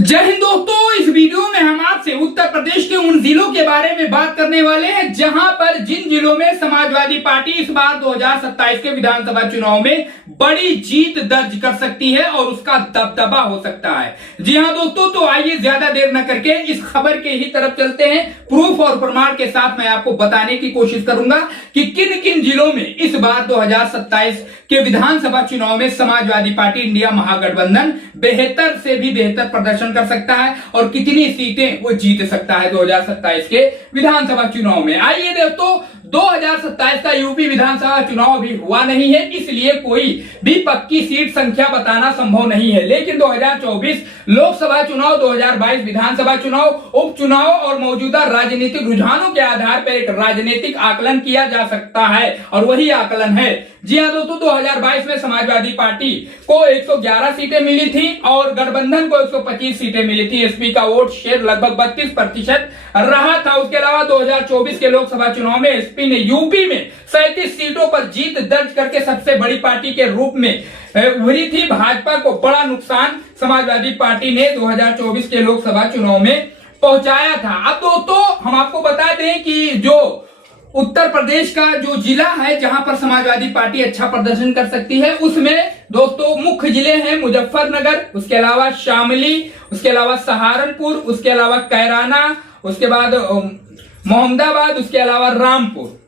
जय हिंद दोस्तों, इस वीडियो में हम आपसे उत्तर प्रदेश के उन जिलों के बारे में बात करने वाले हैं जहां पर जिन जिलों में समाजवादी पार्टी इस बार 2027 के विधानसभा चुनाव में बड़ी जीत दर्ज कर सकती है और उसका दबदबा हो सकता है। जी हां दोस्तों, तो आइए ज्यादा देर न करके इस खबर के ही तरफ चलते हैं। प्रूफ और प्रमाण के साथ मैं आपको बताने की कोशिश करूंगा कि किन किन जिलों में इस बार 2027 के विधानसभा चुनाव में समाजवादी पार्टी इंडिया महागठबंधन बेहतर से भी बेहतर प्रदर्शन कर सकता है और कितनी सीटें वो जीत सकता है 2027 के विधानसभा चुनाव में। आइए दोस्तों, 2027 का यूपी विधानसभा चुनाव अभी हुआ नहीं है, इसलिए कोई भी पक्की सीट संख्या बताना संभव नहीं है। लेकिन 2024 लोकसभा चुनाव, 2022 विधानसभा चुनाव, उपचुनाव और मौजूदा राजनीतिक रुझानों के आधार पर एक राजनीतिक आकलन किया जा सकता है और वही आकलन है। जी हां दोस्तों, 2022 में समाजवादी पार्टी को 111 सीटें मिली थी और गठबंधन को 125 सीटें मिली थी। एसपी का वोट शेयर लगभग 32% रहा था। उसके अलावा 2024 के लोकसभा चुनाव में एसपी ने यूपी में 37 सीटों पर जीत दर्ज करके सबसे बड़ी पार्टी के रूप में उभरी थी। भाजपा को बड़ा नुकसान समाजवादी पार्टी ने 2024 के लोकसभा चुनाव में पहुंचाया था। अब दोस्तों, हम आपको बता दें कि जो उत्तर प्रदेश का जो जिला है जहां पर समाजवादी पार्टी अच्छा प्रदर्शन कर सकती है, उसमें दोस्तों मुख्य जिले हैं मुजफ्फरनगर, उसके अलावा शामली, उसके अलावा सहारनपुर, उसके अलावा कैराना, उसके बाद मोहम्मदाबाद, उसके अलावा रामपुर,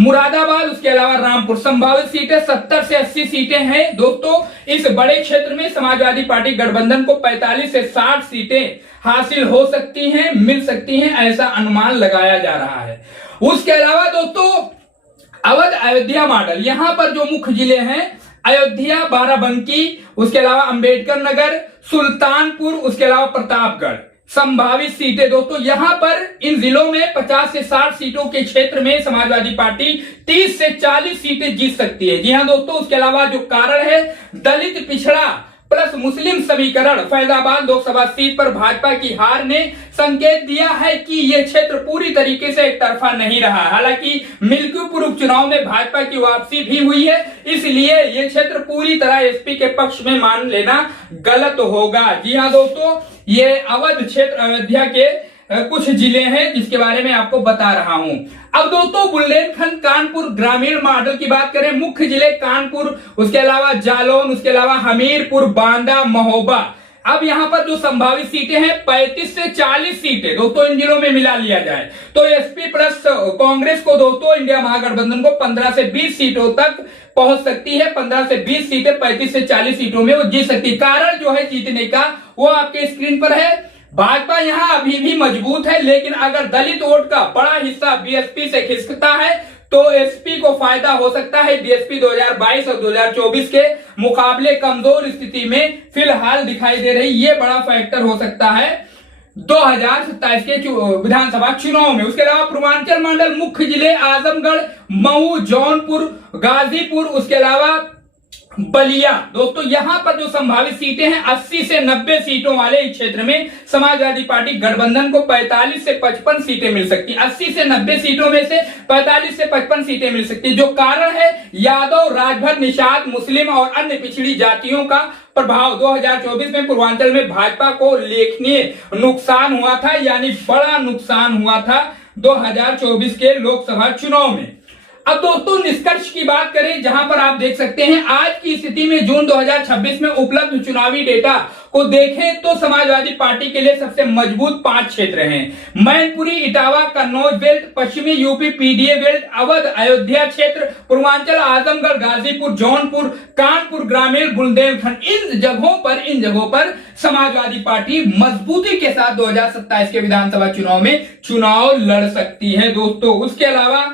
मुरादाबाद, उसके अलावा रामपुर। संभावित सीटें 70 से 80 सीटें हैं। दोस्तों, इस बड़े क्षेत्र में समाजवादी पार्टी गठबंधन को 45 से 60 सीटें हासिल हो सकती हैं, मिल सकती हैं, ऐसा अनुमान लगाया जा रहा है। उसके अलावा दोस्तों अवध अयोध्या मॉडल, यहां पर जो मुख्य जिले हैं अयोध्या, बाराबंकी, उसके अलावा अंबेडकर नगर, सुल्तानपुर, उसके अलावा प्रतापगढ़। संभावित सीटें दोस्तों यहां पर इन जिलों में 50 से 60 सीटों के क्षेत्र में समाजवादी पार्टी 30 से 40 सीटें जीत सकती है। जी हां दोस्तों, उसके अलावा जो कारण है दलित पिछड़ा प्लस मुस्लिम समीकरण, फैजाबाद लोकसभा सीट पर भाजपा की हार ने संकेत दिया है कि यह क्षेत्र पूरी तरीके से एक तरफा नहीं रहा। हालांकि मिल्कीपुर उपचुनाव में भाजपा की वापसी भी हुई है, इसलिए यह क्षेत्र पूरी तरह एसपी के पक्ष में मान लेना गलत होगा। जी हां दोस्तों, ये अवध क्षेत्र अयोध्या के कुछ जिले हैं जिसके बारे में आपको बता रहा हूं। अब दोस्तों बुंदेलखंड कानपुर ग्रामीण मॉडल की बात करें, मुख्य जिले कानपुर, उसके अलावा जालौन, उसके अलावा हमीरपुर, बांदा, महोबा। अब यहां पर जो संभावित सीटें हैं 35 से 40 सीटें दोस्तों इन जिलों में मिला लिया जाए तो एसपी प्लस कांग्रेस को दोस्तों इंडिया महागठबंधन को 15 से 20 सीटों तक पहुंच सकती है। 15 से 20 सीटें 35 से 40 सीटों में वो जीत सकती है। कारण जो है जीतने का वो आपके स्क्रीन पर है। भाजपा यहां अभी भी मजबूत है, लेकिन अगर दलित वोट का बड़ा हिस्सा बीएसपी से खिसकता है तो एसपी को फायदा हो सकता है। बीएसपी 2022 और 2024 के मुकाबले कमजोर स्थिति में फिलहाल दिखाई दे रही, ये बड़ा फैक्टर हो सकता है 2027 के विधानसभा चुनाव में। उसके अलावा पूर्वांचल मंडल, मुख्य जिले आजमगढ़, मऊ, जौनपुर, गाजीपुर, उसके अलावा बलिया। दोस्तों यहां पर जो संभावित सीटें हैं 80 से 90 सीटों वाले इस क्षेत्र में समाजवादी पार्टी गठबंधन को 45 से 55 सीटें मिल सकती। 80 से 90 सीटों में से 45 से 55 सीटें मिल सकती। जो कारण है यादव, राजभर, निषाद, मुस्लिम और अन्य पिछड़ी जातियों का प्रभाव। 2024 में पूर्वांचल में भाजपा को उल्लेखनीय नुकसान हुआ था, यानी बड़ा नुकसान हुआ था 2024 के लोकसभा चुनाव में। अब दोस्तों निष्कर्ष की बात करें, जहां पर आप देख सकते हैं आज की स्थिति में जून 2026 में उपलब्ध चुनावी डेटा को देखें तो समाजवादी पार्टी के लिए सबसे मजबूत 5 क्षेत्र हैं। मैनपुरी, इटावा, कन्नौज बेल्ट, पश्चिमी UP PDA belt, Awadh Ayodhya क्षेत्र, पूर्वांचल आजमगढ़, गाजीपुर, जौनपुर, कानपुर ग्रामीण, बुंदेलखंड। इन जगहों पर समाजवादी पार्टी मजबूती के साथ 2027 के विधानसभा चुनाव में चुनाव लड़ सकती है दोस्तों। उसके अलावा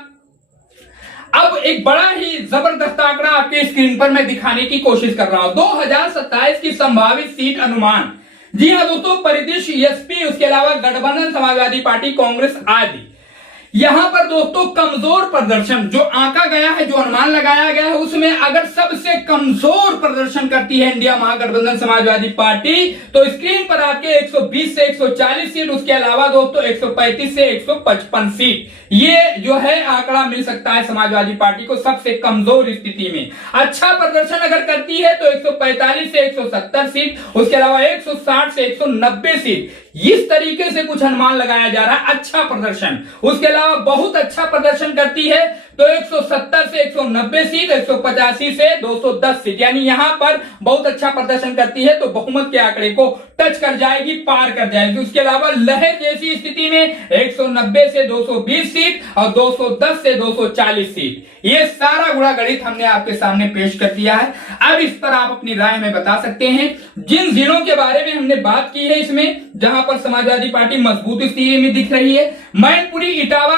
अब एक बड़ा ही जबरदस्त आंकड़ा आपके स्क्रीन पर मैं दिखाने की कोशिश कर रहा हूं। 2027 की संभावित सीट अनुमान। जी हां दोस्तों, परिदृश्य एसपी, उसके अलावा गठबंधन, समाजवादी पार्टी, कांग्रेस आदि यहां पर दोस्तों कमजोर प्रदर्शन जो आंका गया है, जो अनुमान लगाया गया है, उसमें अगर सबसे कमजोर प्रदर्शन करती है इंडिया महागठबंधन समाजवादी पार्टी तो स्क्रीन पर आपके 120 से 140 सीट, उसके अलावा दोस्तों 135 से 155 सीट, ये जो है आंकड़ा मिल सकता है समाजवादी पार्टी को सबसे कमजोर स्थिति में। अच्छा प्रदर्शन अगर करती है तो 145 से 170 सीट, उसके अलावा 160 से 190 सीट, इस तरीके से कुछ अनुमान लगाया जा रहा है अच्छा प्रदर्शन। उसके अलावा बहुत अच्छा प्रदर्शन करती है तो 170 से 190 सीट, 185 से 210 सीट, यानी यहां पर बहुत अच्छा प्रदर्शन करती है तो बहुमत के आंकड़े को टच कर जाएगी, पार कर जाएगी। उसके अलावा लहर जैसी स्थिति में 190 से 220 सीट और 210 से 240 सीट, ये सारा गुणा गणित हमने आपके सामने पेश कर दिया है। अब इस पर आप अपनी राय में बता सकते हैं। जिन जिलों के बारे में हमने बात की है इसमें जहां पर समाजवादी पार्टी मजबूत स्थिति में दिख रही है, मैनपुरी, इटावा,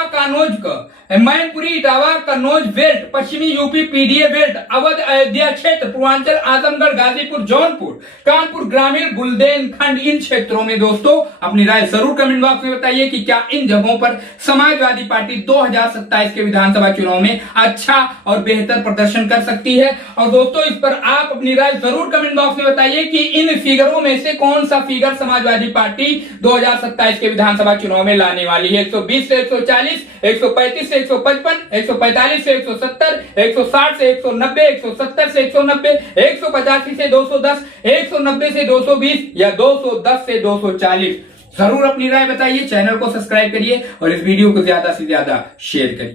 कन्नौज बेल्ट, पश्चिमी UP PDA belt, Awadh Ayodhya क्षेत्र, पूर्वांचल आजमगढ़, गाजीपुर, जौनपुर, कानपुर ग्रामीण, बुंदेलखंड, इन क्षेत्रों में दोस्तों अपनी राय जरूर कमेंट बॉक्स में बताइए कि क्या इन जगहों पर समाजवादी पार्टी 2027 के विधानसभा चुनाव में अच्छा और बेहतर प्रदर्शन कर सकती है। और दोस्तों इस पर आप अपनी राय जरूर कमेंट बॉक्स में बताइए कि इन फिगरों में से कौन सा फिगर समाजवादी पार्टी 2027 के विधानसभा चुनाव में लाने वाली है। 120 से 140, 135 से 155, 145 से 170, 160 से 190, 170 से 190, 185 से 210, 190 से 220 या 210 से 240। जरूर अपनी राय बताइए, चैनल को सब्सक्राइब करिए और इस वीडियो को ज्यादा से ज्यादा शेयर करिए।